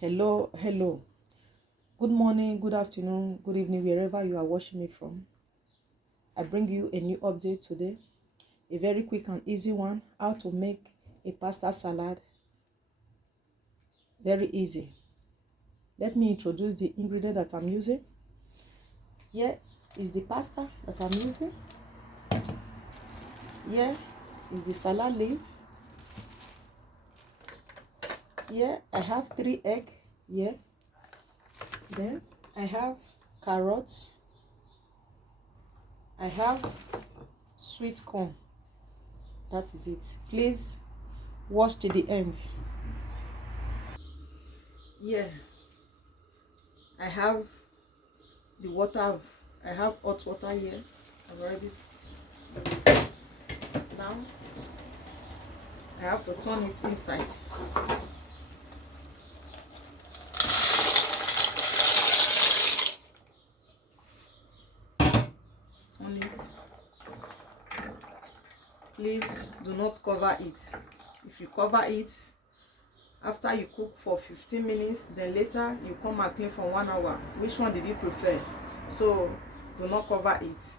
Hello. Good morning, good afternoon, good evening, wherever you are watching me from. I bring you a new update today. A very quick and easy one. How to make a pasta salad. Very easy. Let me introduce the ingredient that I'm using. Here is the pasta that I'm using. Here is the salad leaf. Here I have 3 eggs. Here. Then I have carrots. I have sweet corn. That is it. Please watch to the end. Yeah, I have the water. I have hot water here. I'm ready. Now I have to turn it inside. Turn it. Please do not cover it. If you cover it, after you cook for 15 minutes, then later you come and clean for 1 hour. Which one did you prefer? So do not cover it.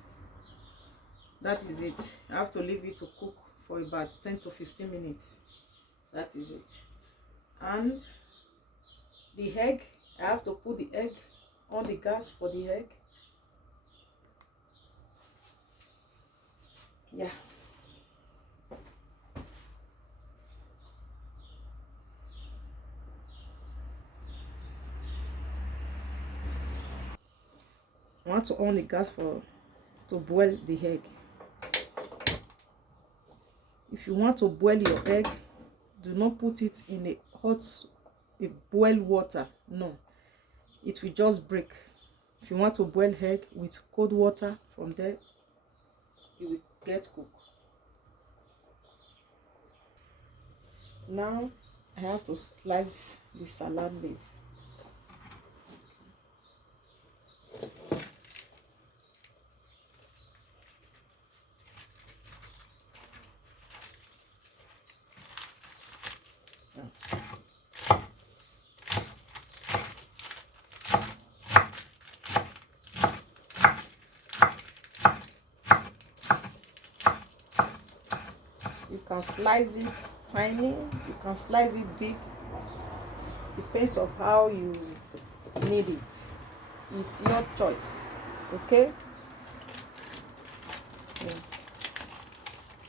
That is it. I have to leave it to cook for about 10 to 15 minutes. That is it. And the egg, I have to put the egg on the gas for the egg. Yeah. I want to on the gas to boil the egg. If you want to boil your egg, do not put it in a boiled water. No, it will just break. If you want to boil egg with cold water, from there it will get cooked. Now I have to slice the salad leaf. You can slice it tiny, you can slice it big. Depends of how you need it. It's your choice. Okay? Yeah.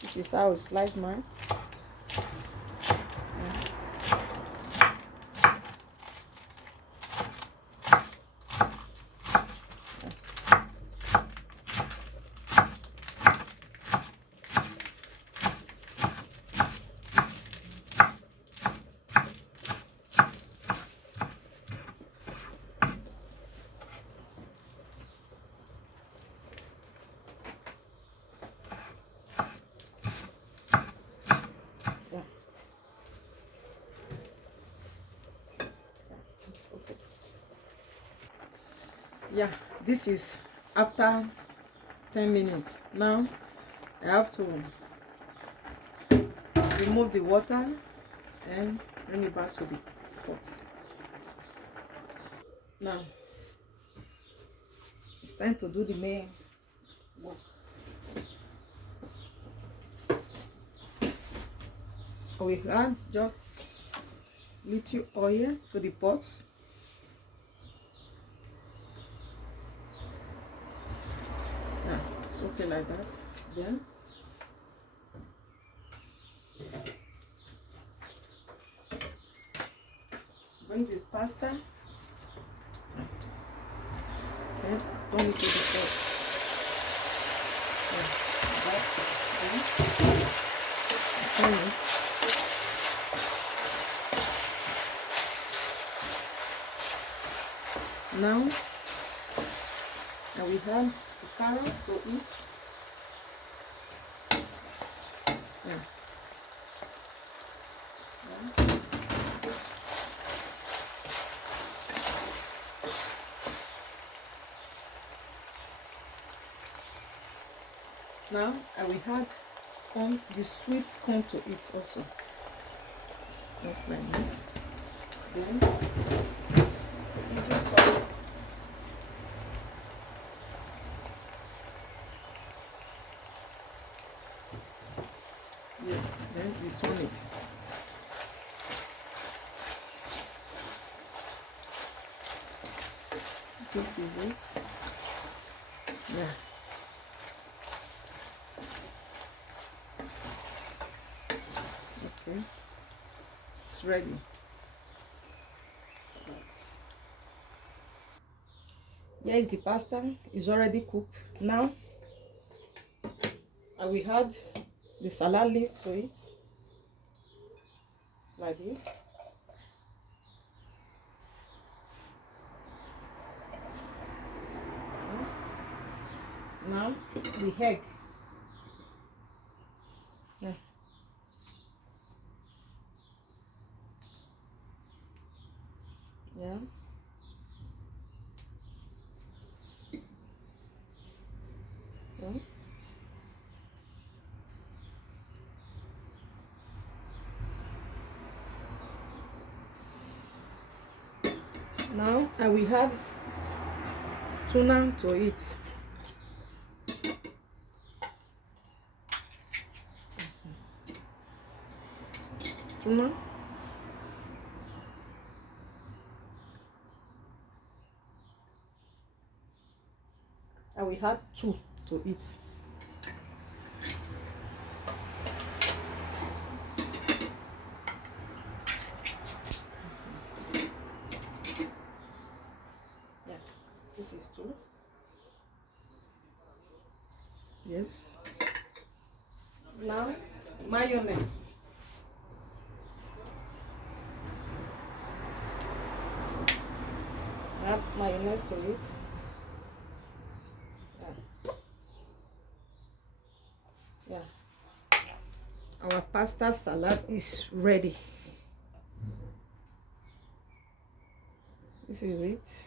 This is how I slice mine. Yeah, this is after 10 minutes. Now I have to remove the water and bring it back to the pot. Now it's time to do the main work. We add just little oil to the pot. Yeah, it's okay like that. Then bring the pasta and turn it to the pot. Turn it. Now we have the carrots to eat. Yeah. Now I will add the sweet corn to it also. Just like this. Then turn it. This is it. Yeah. Okay. It's ready. Right. Here is the pasta. It's already cooked. Now I will add the salad leaf to it. Like this. Now the egg. Yeah. Yeah. Yeah. Now I will add tuna to it. Tuna. I will add 2 to it. Yeah, this is 2. Yes. Now mayonnaise. Add mayonnaise to it. Yeah. Our pasta salad is ready. This is it.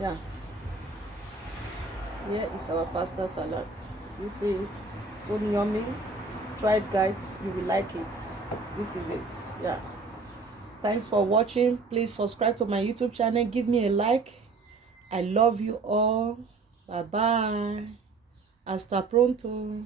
Yeah. Here is our pasta salad. You see it? So yummy. Try it, guys. You will like it. This is it. Yeah. Thanks for watching. Please subscribe to my YouTube channel. Give me a like. I love you all. Bye bye. Hasta pronto.